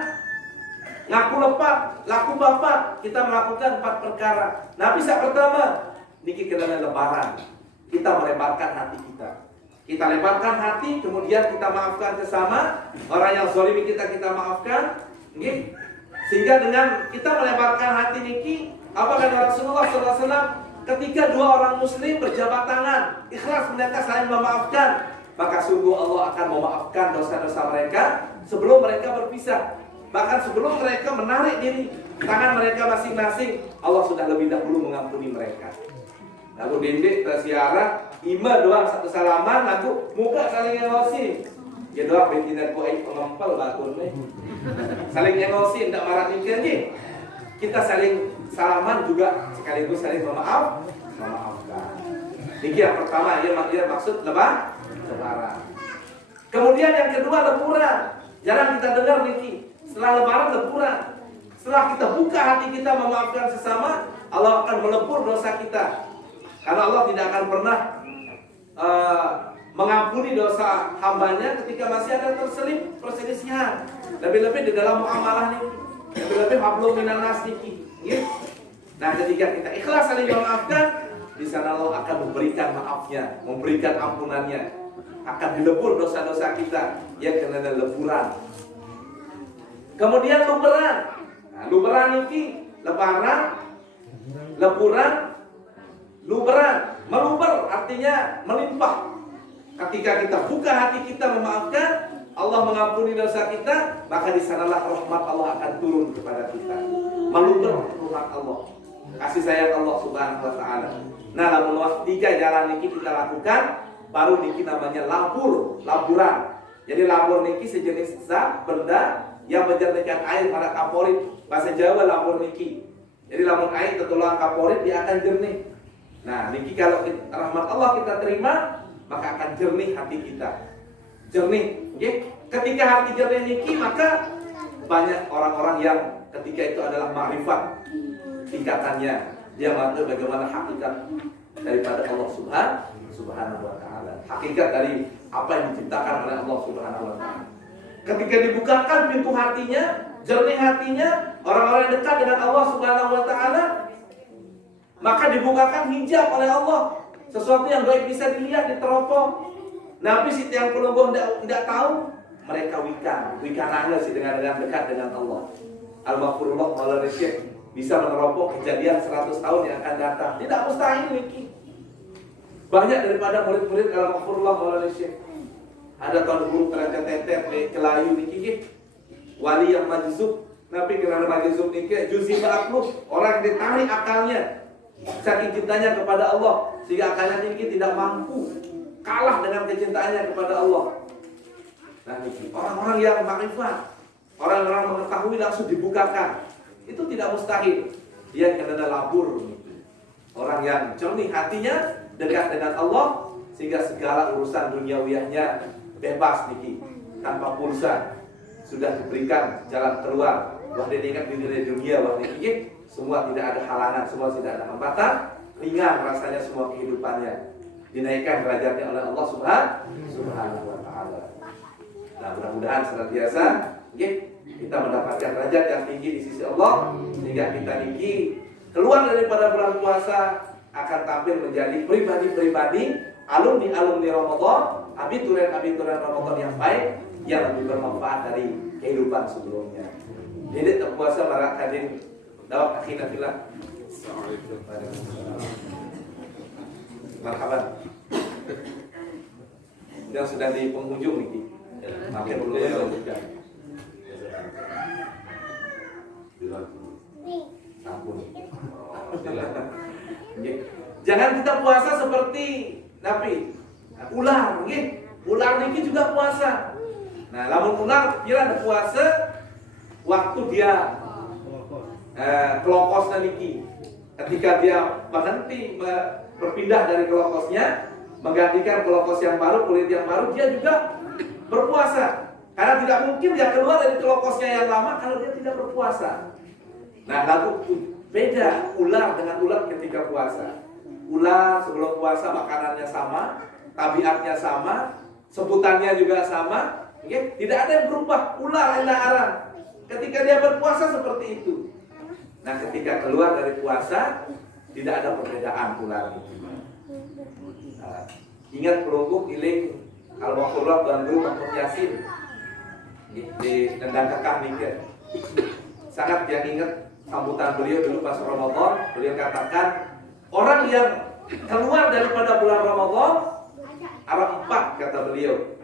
ngaku lepat, laku bapak, kita melakukan 4 perkara. Nabi saat pertama, niki kena lebaran, kita melebarkan hati kita. Kita lebarkan hati, kemudian kita maafkan sesama orang yang zalimi kita maafkan. Sehingga dengan kita melebarkan hati niki, apa kata Rasulullah SAW? Ketika 2 orang muslim berjabat tangan, ikhlas mereka saling memaafkan, maka sungguh Allah akan memaafkan dosa-dosa mereka sebelum mereka berpisah. Bahkan sebelum mereka menarik diri, tangan mereka masing-masing, Allah sudah lebih dahulu mengampuni mereka. Lalu dindik tersiara, ima doang satu salaman, lalu muka saling emosi. Ya doang betina kuai pengempel bakun nih. Saling emosi, tidak marah mikir nih. Kita saling salaman juga sekaligus saling memaafkan. Ini yang pertama, dia maksud lebaran. Kemudian yang kedua leburan. Jarang kita dengar niki. Setelah lebaran leburan. Setelah kita buka hati kita memaafkan sesama, Allah akan melebur dosa kita. Karena Allah tidak akan pernah mengampuni dosa hambanya ketika masih ada terselip perselisihan. Lebih-lebih di dalam muamalah niki. Lebih-lebih hablum minan nas niki. Nah, ketika kita ikhlas saling memaafkan, di sana Allah akan memberikan maafnya, memberikan ampunannya, akan dilebur dosa-dosa kita yang kena leburan. Kemudian lebaran. Nah, lebaran ini leburan, meluber artinya melimpah. Ketika kita buka hati kita memaafkan, Allah mengampuni dosa kita, maka di sanalah rahmat Allah akan turun kepada kita. Meluber rahmat Allah, kasih sayang Allah Subhanahu wa taala. Nah, lamun 3 jalan niki kita lakukan, baru niki namanya laburan. Jadi labur niki sejenis zat benda yang menjernihkan air pada kaporit. Bahasa Jawa labur niki. Jadi lamun air tertulang kaporit, dia akan jernih. Nah, niki kalau rahmat Allah kita terima, maka akan jernih hati kita. Jernih, okay? Ketika hati jernih niki, maka banyak orang-orang yang ketika itu adalah ma'rifat tingkatannya. Dia mengerti bagaimana hakikat daripada Allah Subhanahu wa taala. Hakikat dari apa yang diciptakan oleh Allah Subhanahu wa taala. Ketika dibukakan pintu hatinya, jernih hatinya, orang-orang yang dekat dengan Allah Subhanahu wa taala, maka dibukakan hijab oleh Allah. Sesuatu yang gaib bisa dilihat, diteropong. Nabi si yang pelungguh tidak tahu, mereka wikananya sih dengan dekat dengan Allah. Al-Maghfurullah Maulana Syekh bisa meneropong kejadian 100 tahun yang akan datang. Tidak mustahil niki. Banyak daripada murid-murid Al-Maghfurullah Maulana Syekh. Ada tahun guru kerajaan tetet kelayu niki. Wali yang majzub, Nabi kerana majzub niki juzi ba'aklub, orang yang ditarik akalnya saking cintanya kepada Allah, sehingga akalnya niki tidak mampu, kalah dengan kecintaannya kepada Allah. Nah niki, orang-orang yang makrifat, orang-orang mengetahui langsung dibukakan. Itu tidak mustahil. Dia kena labur. Orang yang jernih hatinya, dekat dengan Allah, sehingga segala urusan duniawiyahnya bebas niki, tanpa pulsa. Sudah diberikan jalan keluar. Wah dia ingat di dunia, wah niki semua tidak ada halangan, semua tidak ada hambatan, ringan rasanya semua kehidupannya. Dinaikkan derajatnya oleh Allah Subhanahu wa taala. Nah, mudah-mudahan senantiasa kita mendapatkan derajat yang tinggi di sisi Allah, sehingga kita niki keluar daripada bulan puasa akan tampil menjadi pribadi-pribadi, alumni Ramadan, abituran Ramadan yang baik, yang lebih bermanfaat dari kehidupan sebelumnya. Jadi terpuasa para hadirin dawak akhina fillah. Assalamualaikum. Marhaban. Yang sudah di penghujung niki. Makin belum lanjutkan. Ampun. Jangan kita puasa seperti Nabi. Ular, nggih. Ular niki juga puasa. Nah, lamun ular kira ada puasa waktu dia kelokosnya niki. Ketika dia berhenti berpindah dari kelokosnya, menggantikan kelokos yang baru, kulit yang baru, dia juga berpuasa. Karena tidak mungkin dia keluar dari kelokosnya yang lama kalau dia tidak berpuasa. Nah, lalu beda ular dengan ular ketika puasa. Ular sebelum puasa makanannya sama, tabiatnya sama, sebutannya juga sama, okay? Tidak ada yang berubah. Ular enda arang. Ketika dia berpuasa seperti itu. Nah, ketika keluar dari puasa tidak ada perbedaan ular itu. Nah, ingat pelungguh iling Al-Maghfurullah Tuan Guru Mahmud Yasin di Nendang Kekah Nikah. Sangat yang ingat sambutan beliau dulu pas Ramadan. Beliau katakan orang yang keluar daripada bulan Ramadan Arab 4 kata beliau.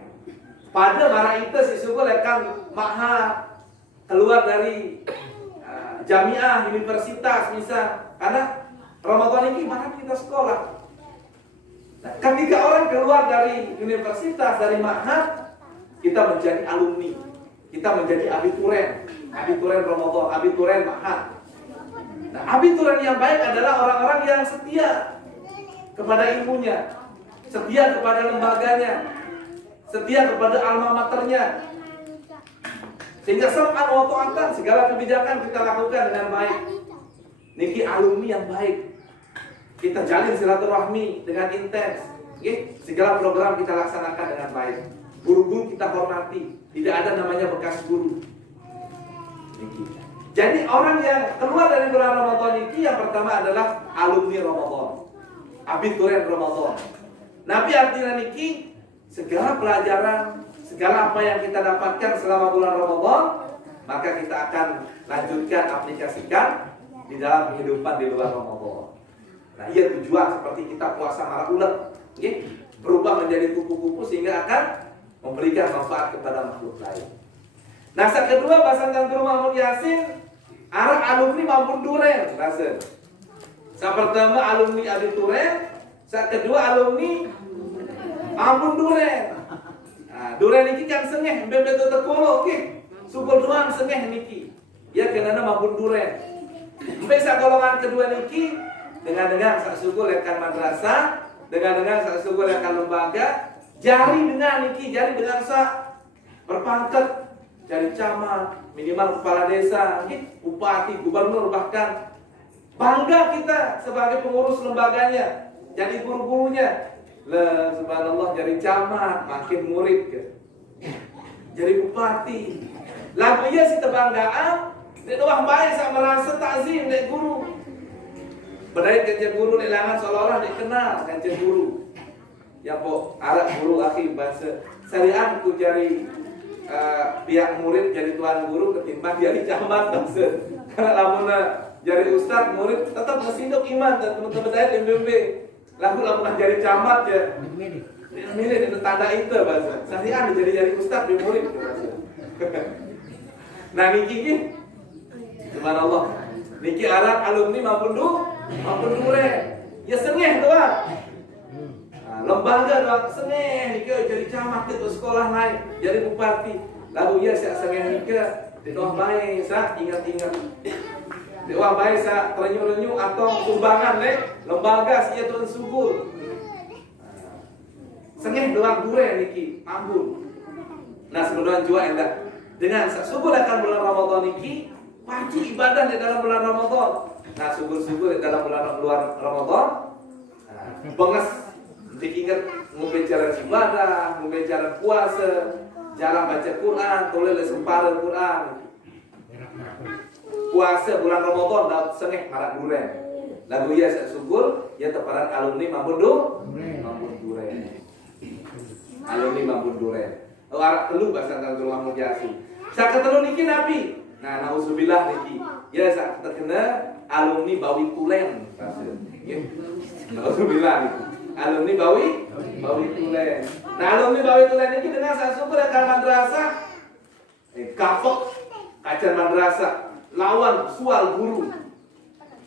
Pada mara itu sesungguh akan maha keluar dari jamiah, universitas misal. Karena Ramadan ini mana kita sekolah. Nah, ketika orang keluar dari universitas, dari ma'had, kita menjadi alumni. Kita menjadi abituren Ramadan, abituren ma'had. Nah, abituren yang baik adalah orang-orang yang setia kepada ilmunya, setia kepada lembaganya, setia kepada alma maternya. Sehingga sam'an wa ta'atan, segala kebijakan kita lakukan dengan baik. Niki alumni yang baik. Kita jalin silaturahmi dengan intens. Okay? Segala program kita laksanakan dengan baik. Guru-guru kita hormati. Tidak ada namanya bekas guru. Niki. Jadi orang yang keluar dari bulan Ramadan ini yang pertama adalah alumni Ramadan, abituren Ramadan. Nabi artinya niki segala pelajaran, segala apa yang kita dapatkan selama bulan Ramadan, maka kita akan lanjutkan, aplikasikan di dalam kehidupan di luar Ramadan. Nah, iya tujuan seperti kita puasa mara ulet, okay? Berubah menjadi kupu-kupu sehingga akan memberikan manfaat kepada makhluk lain. Nah, saat kedua bahasa Tanggur Mahmud Yasin, arah alumni maupun duren, rasa. Saat pertama alumni abituren, saat kedua alumni maupun duren. Nah, duren ini kan sengeh, bebeto tekolo, okay? Subur doang sengeh niki. Ya kenana maupun duren. Sampai saat golongan kedua niki dengan sak suku lekan madrasah, dengan sak suku lekan lembaga, jari dengan sak berpangkat, jari camat, minimal kepala desa, bupati, gubernur, bahkan bangga kita sebagai pengurus lembaganya, jadi guru-gurunya. Subhanallah, jari camat, makin murid ke. Jadi bupati. Lagu iya si tebanggaan, dia doang baik sak merasa takzim dek guru. Padahal kanjeng guru lelangan seolah-olah dikenal kanjeng guru. Ya po, alat guru akhi bahasa syariat ku jari pihak murid jadi tuan guru ketimbang jadi camat bahasa. Karena lamunna jadi ustaz murid tetap ngesinduk iman dan teman-teman saya di MBB. Lamun jadi camat ya. Milih itu tanda itu bahasa. Syariat jadi ustaz di murid bahasa. Nah niki subhanallah. Niki alat alumni maupun duren. Ya sengeh doang. Nah, lembaga doang sengeh niki jadi camat itu sekolah naik, jadi bupati. Lalu ya sak sengeh niki di doang bae sak ingat-ingat. Di doang bae sak renyu-renyu atau sumbangan lembaga sia tuan subur. Sengeh doang duren niki mambun. Nah, sebenarnya juga enggak dengan subur akan bulan Ramadan niki wajib ibadah di dalam bulan Ramadan. Nah, subur-subur di dalam bulan luar Ramadan. Nah, benges diingat membicara ibadah, membicara puasa, jarang baca Quran, toleh semparan Quran. Puasa bulan Ramadan dah sengeh marak duren. Lagu ya subur ya teparan alumni mampun duren. Alumni mampun duren. Arab telu bahasa Tanggur Mahmud Yasin. Sak ketelu niki Nabi. Nah, nauzubillah niki. Ya sak terkena alumni Bawi Tulen. Nauzubillah niki. Alumni Bawi Tulen. Nah, alumni Bawi Tulen niki dengan sak syukur akan madrasah kapok kajian madrasah lawan sual guru.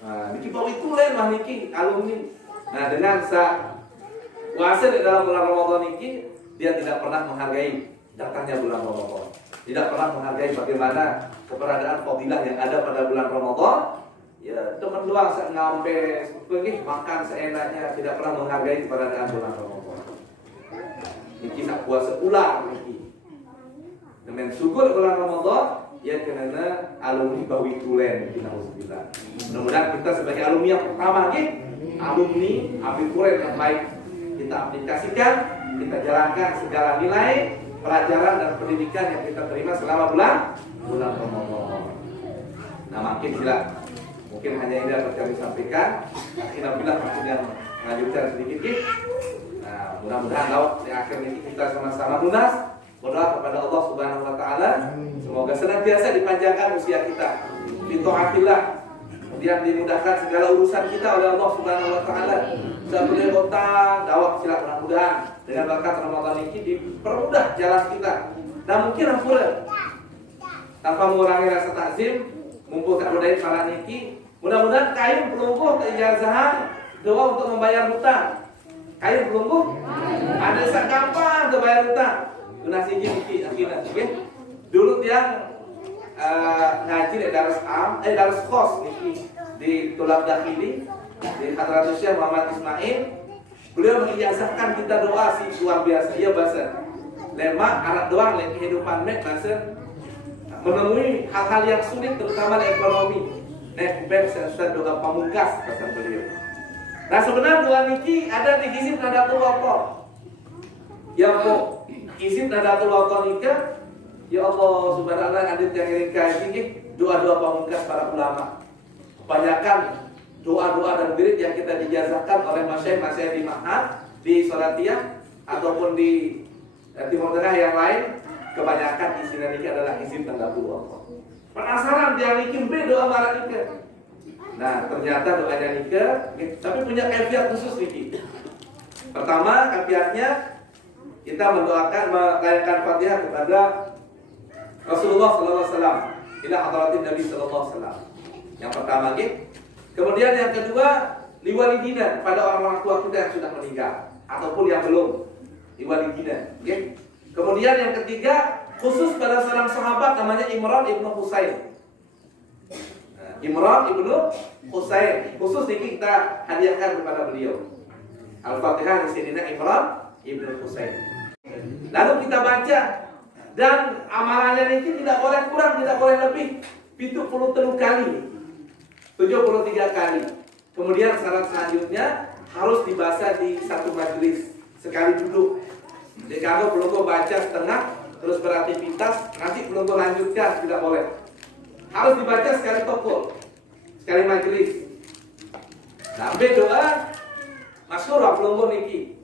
Nah, niki Bawi Tulen mah niki alumni. Nah, dengan sak puasa di dalam bulan Ramadan niki dia tidak pernah menghargai datangnya bulan Ramadan. Tidak pernah menghargai bagaimana keberadaan fadilah yang ada pada bulan Ramadan. Ya, teman doang ngambe pergi makan seenaknya, tidak pernah menghargai keberadaan bulan Ramadan. Niki nak puasa ulang niki. Dengan syukur bulan Ramadan, ya karena alumni Bawi Tulen kita alhamdulillah. Mudah-mudahan kita sebagai alumni yang pertama alumni abituren yang baik kita aplikasikan, kita jalankan segala nilai pelajaran dan pendidikan yang kita terima selama bulan Ramadan. Nah, makin sila mungkin hanya ini dapat kami sampaikan. Alhamdulillah maksud yang melanjutkan sedikit. Nah, mudah-mudahan laut di akhir ini kita sama-sama lunas. Berdoa kepada Allah Subhanahu Wa Taala semoga senantiasa dipanjangkan usia kita. Bitaatillah. Kemudian dimudahkan segala urusan kita oleh Allah Subhanahu Wa Taala. Seperti utang, dawak sila mudah-mudahan Dengan berkat Ramadan ini dipermudah jalan kita. Dan mungkin hampura tanpa mengurangi rasa takzim, mumpul tak budaya para niki. Mudah-mudahan kain pelungguh keijazahan doa untuk membayar hutang. Kain pelungguh ada sak gampang untuk bayar hutang. Guna siji niki akhirnya, oke? Dulu tiang ngaji di Darus Khos niki di Tulab Dakhili di Hadratus Syekh Muhammad Ismail. Beliau mengijazahkan kita doa sih luar biasa. Iya bahasa lemak anak doang lek kehidupan mek bahasa menemui hal-hal yang sulit terutama di ekonomi. Nek ben serta doa pamungkas pesan beliau. Nah sebenarnya doa niki ada di hizib Nadatul Wathon. Ya kok hizib Nadatul Wathon niki ya Allah subhanahu wa ta'ala ada yang ringkas ini doa-doa pamungkas para ulama. Kebanyakan doa-doa dan wirid yang kita dijazahkan oleh masyayikh di Ma'had, di Salatiyah ataupun di Timur Tengah yang lain, kebanyakan isinya ini adalah izin Nadatul Wathon. Penasaran dia bikin doa marah nikah. Nah ternyata doanya nikah, tapi punya kaifiat khusus nih. Pertama kaifiatnya kita mendoakan mengajarkan Fatihah kepada Rasulullah sallallahu alaihi wasallam, ila hadratin Nabi sallallahu alaihi wasallam. Yang pertama gitu. Kemudian yang kedua, liwalidina pada orang-orang tua kita yang sudah meninggal ataupun yang belum, liwalidina. Okay? Kemudian yang ketiga, khusus pada seorang sahabat namanya Imran ibnu Husain. Imran ibnu Husain, khusus ini kita hadiahkan kepada beliau. Al-Fatihah di sini Imran ibnu Husain. Lalu kita baca dan amalannya ini tidak boleh kurang, tidak boleh lebih 73 kali. 73 kali. Kemudian syarat selanjutnya harus dibaca di satu majelis sekali duduk. Jadi kalau belum kau baca setengah terus beraktivitas, nanti belum kau lanjutkan, tidak boleh. Harus dibaca sekali toko, sekali majelis. Sampai doa masyhur belum kau niki.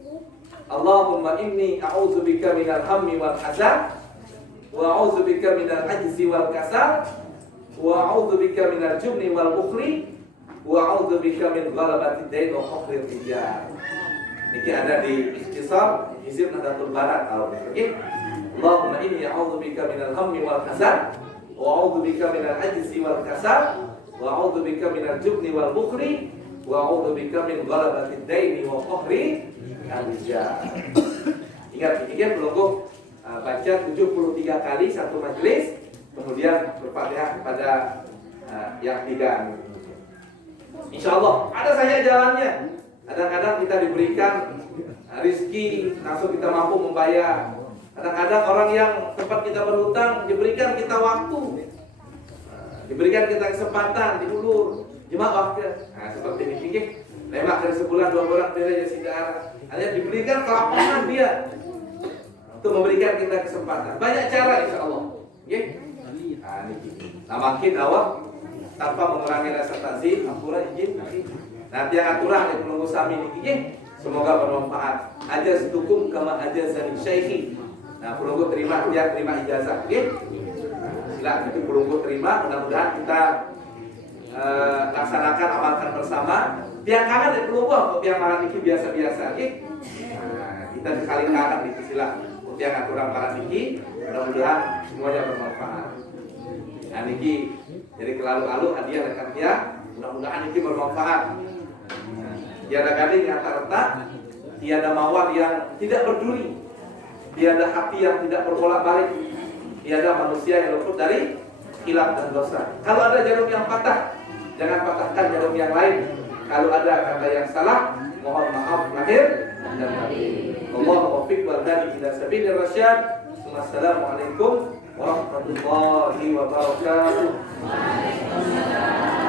Allahumma inni a'udzubika minal hammi wal hazan wa a'udzubika minal ajzi wal kasal wa a'udzubika minal jubni wal bukhli wa a'udzubika min ghalabatid dain wa qahril rijal. Niki ada di ikhtisar hizib Nadatul Barat oke. Allahumma inni a'udzubika minal hammi wal hazan wa a'udzubika minal ajzi wal kasal wa a'udzubika minal jubni wal bukhli wa a'udzubika min ghalabatid dain wa qahril rijal. Ingat ini kan belum baca 73 kali satu majelis. Kemudian berfatihah kepada yang tiga. Insya Allah ada saja jalannya. Kadang-kadang kita diberikan rizki langsung kita mampu membayar. Kadang-kadang orang yang tempat kita berhutang diberikan kita waktu, diberikan kita kesempatan diulur jemaah waktu. Nah seperti ini pikir. Lemak dari sebulan 2 bulan dia sudah hanya diberikan kelapangan dia untuk memberikan kita kesempatan. Banyak cara insya Allah. Okay? Nah makin awak tanpa mengurangi rasa takzim, ampura izin nanti. Nanti yang aturan yang penunggu sami ini semoga bermanfaat. Ajar setukum kama ajar sani syaihi. Nah penunggu terima ijazah, oke? Silakan itu penunggu terima. Mudah-mudahan kita laksanakan amalkan bersama. Tiang kangen dari penunggu untuk tiang malam ini biasa-biasa, oke? Nah, kita sekali kangen di silakan. Tiang aturan para niki, mudah-mudahan semuanya bermanfaat. Nah niki jadi kelalu-lalu hadiah rekan dia, mudah-mudahan niki bermanfaat. Tiada gading yang tak retak, tiada mawar yang tidak berduri, tiada hati yang tidak berbolak-balik, tiada manusia yang luput dari hilaf dan dosa. Kalau ada jarum yang patah, jangan patahkan jarum yang lain. Kalau ada kata yang salah, mohon maaf lahir dan batin. Allahu muwaffiq wal hadi ila sabilir rasyad. Wassalamualaikum warahmatullahi wabarakatuh. Waalaikumsalam.